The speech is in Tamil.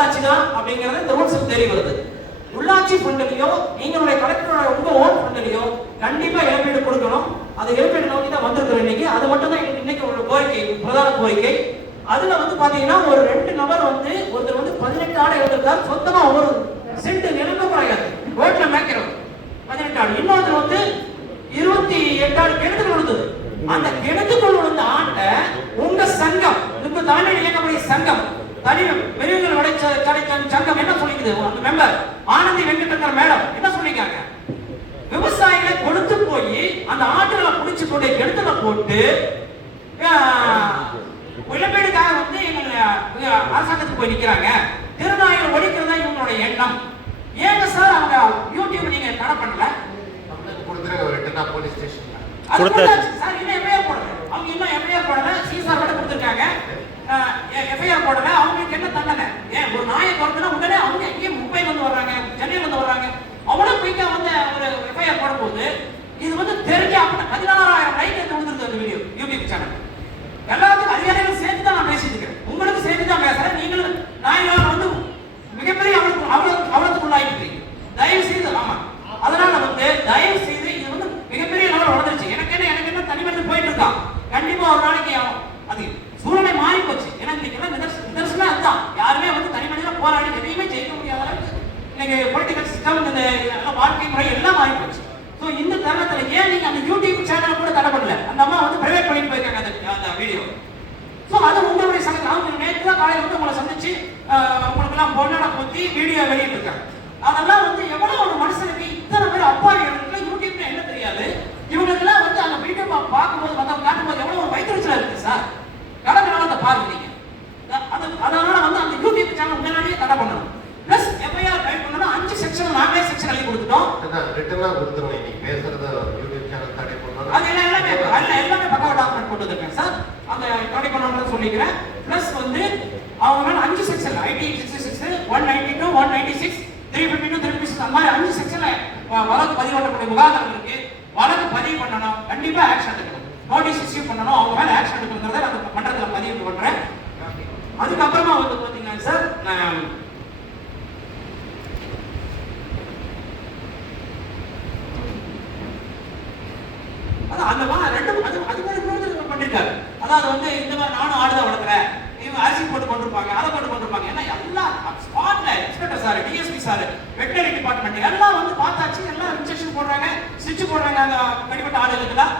உள்ளாட்சி தான் அப்படிங்கறது இந்த ரூல்ஸ் தெரிய வருது. உள்ளாட்சி ஃபண்ட்லயோ நீங்களுடைய கலெக்டரோட உங்க ஓன் ஃபண்ட்லயோ கண்டிப்பா இழப்பீடு கொடுக்கணும். அது இழப்பீடு நோக்கி தான் வந்திருக்கிறோம் இன்னைக்கு. அது மட்டும் தான் இன்னைக்கு ஒரு கோரிக்கை, பிரதான கோரிக்கை. அதுல வந்து பாத்தீங்கன்னா ஒரு 2 நபர் வந்து ஒருத்தர் வந்து 18 ஆடு எழுதிருக்காரு. சொந்தமா ஒரு சென்ட் நிலங்க கிடையாது, ரோட்ல மேய்க்கிறோம் 18 ஆடு. இன்னொருத்தர் வந்து 28 ஆடு கிணத்துக்கு விழுந்தது. அந்த கிணத்துக்குள் விழுந்த ஆட்டை உங்க சங்கம், உங்க தலைமையில் இயக்கக்கூடிய சங்கம், தனி பெரியவர்கள் சங்கம் என்ன சொல்லிக்குது? அந்த மெம்பர் ஆனந்தி வெங்கடேசன் மேடம் என்ன சொல்லிருக்காங்க? விவசாயிகளை கொடுத்து போய் அந்த ஆட்டுகளை புடிச்சு கொண்டு கிணத்துல போட்டு இழப்பீடுக்காக வந்து எங்க அரசாங்கத்துக்கு போய் நிக்கிறாங்க. திருநாய்கள் ஒழிக்கிறதா இவங்களுடைய எண்ணம். ஏங்க சார் அவங்க யூடியூப் நீங்க தடை பண்ணல? போலீஸ் ஸ்டேஷன்ல சார் இன்னும் எஃப்ஐஆர் போடல. அவங்க இன்னும் எஃப்ஐஆர் போடல. சிசார் மட்டும் கொடுத்திருக்காங்க, எஃப்ஐஆர் போடல. அவங்களுக்கு என்ன தண்டனை? ஏன் ஒரு நாயை துரத்துனா உடனே அவங்க எங்கேயும் மும்பை வந்து வர்றாங்க, சென்னையில வந்து வர்றாங்க, அவ்வளவு குயிக்கா வந்து ஒரு எஃப்ஐஆர் போடும்போது இது வந்து தெரிஞ்ச அப்படி 16,000 லைக் வந்துருது அந்த வீடியோ யூடியூப் சேனல். எல்லாத்துக்கும் அதிகாரிகள் சேர்த்து தான் நான் பேசிட்டு இருக்கேன், உங்களுக்கு சேர்த்து தான் பேசுறேன். நீங்களும் நாய்களால் வந்து மிகப்பெரிய அவ்வளவுக்கு உள்ளாயிட்டு இருக்கீங்க. தயவு செய்து ஆமா, அதனால வந்து தயவு செய்து இது வந்து மிகப்பெரிய லெவல் வளர்ந்துருச்சு. எனக்கு என்ன தனி மனிதன் போயிட்டு இருக்கான். கண்டிப்பா ஒரு நாளைக்கு அது சூழ்நிலை மாறி போச்சு. ஏன்னா இன்னைக்கு நிதர்சனம் அதுதான். யாருமே வந்து தனி மனிதனா போராடி எதையுமே ஜெயிக்க முடியாத அளவுக்கு இன்னைக்கு பொலிட்டிக்கல் சிஸ்டம், இந்த வாழ்க்கை முறை எல்லாம் மாறி போச்சு. ஸோ இந்த தருணத்துல ஏன் நீங்க அந்த யூடியூப் சேனல் கூட தடை பண்ணல? அந்த அம்மா வந்து பிரைவேட் பண்ணிட்டு போயிருக்காங்க அந்த வீடியோ. ஸோ அது உங்களுடைய சங்கம். அவங்க நேற்று தான் காலையில் வந்து உங்களை சந்திச்சு உங்களுக்கு எல்லாம் பொண்ணாட பத்தி வீடியோ வெளியிட்டு இருக்காங்க. அதெல்லாம் வந்து எவ்வளவு ஒரு மனுஷனுக்கு இத்தனை பேர் அப்பாவி யூடியூப்ல என்ன தெரியாது. இவங்களுக்கு எல்லாம் வந்து அந்த வீடியோ பார்க்கும்போது மத்தவங்க காட்டும்போது எவ்வளவு ஒரு வயிற்றுச்சலா இருக்கு சார். கடமையால அதை பாருங்க நீங்க. அதனால வந்து அந்த யூடியூப் சேனல் முன்னாடியே தடை பண்ணணும். பிளஸ் எஃப்ஐஆர் ரைட் பண்ணணும். 5 செக்ஷன் நாங்களே செக்ஷன் எழுதி கொடுத்துட்டோம். ரிட்டனா கொடுத்துறோம். இன்னைக்கு பேசுறது யூடியூப் சேனல் தடை பண்ணணும். அது எல்லாமே பக்காவா டாக்குமெண்ட் கொண்டு வந்திருக்கேன் சார். அந்த தடை பண்ணணும்னு சொல்லிக்கிறேன். பிளஸ் வந்து அவங்க மேல 5 செக்ஷன் ஐடி 66 192 196 352 356 அந்த மாதிரி 5 செக்ஷன்ல வழக்கு பதிவு பண்ணக்கூடிய முகாந்திரம் இருக்கு. வழக்கு பதிவு பண்ணணும், கண்டிப்பா ஆக்ஷன் எடுக்கணும், நோட்டீஸ் இஷ்யூ பண்ணணும், அவங்க மேல ஆக்ஷன் எடுக்கணுங்கிறத அந்த மன்றத்தில் பதிவு பண்றேன். அதுக்கப்புறமா வந்து பாத்தீங்கன்னா சார் அந்த அது மாதிரி பண்ணிருக்காரு. அதாவது வந்து இந்த மாதிரி நானும் ஆடுதான் வளர்க்குறேன், இவங்க அரிசி போட்டு கொண்டிருப்பாங்க, அதை போட்டு கொண்டிருப்பாங்க. ஏன்னா எல்லாம் ஸ்பாட்ல inspector sir, DSP sir, veterinary department எல்லாம் வந்து பார்த்தாச்சு. எல்லாம் இன்ஜெக்ஷன் போடுறாங்க, ஸ்டிச் போடுறாங்க அந்த கடிப்பட்ட ஆடுகளுக்குலாம்.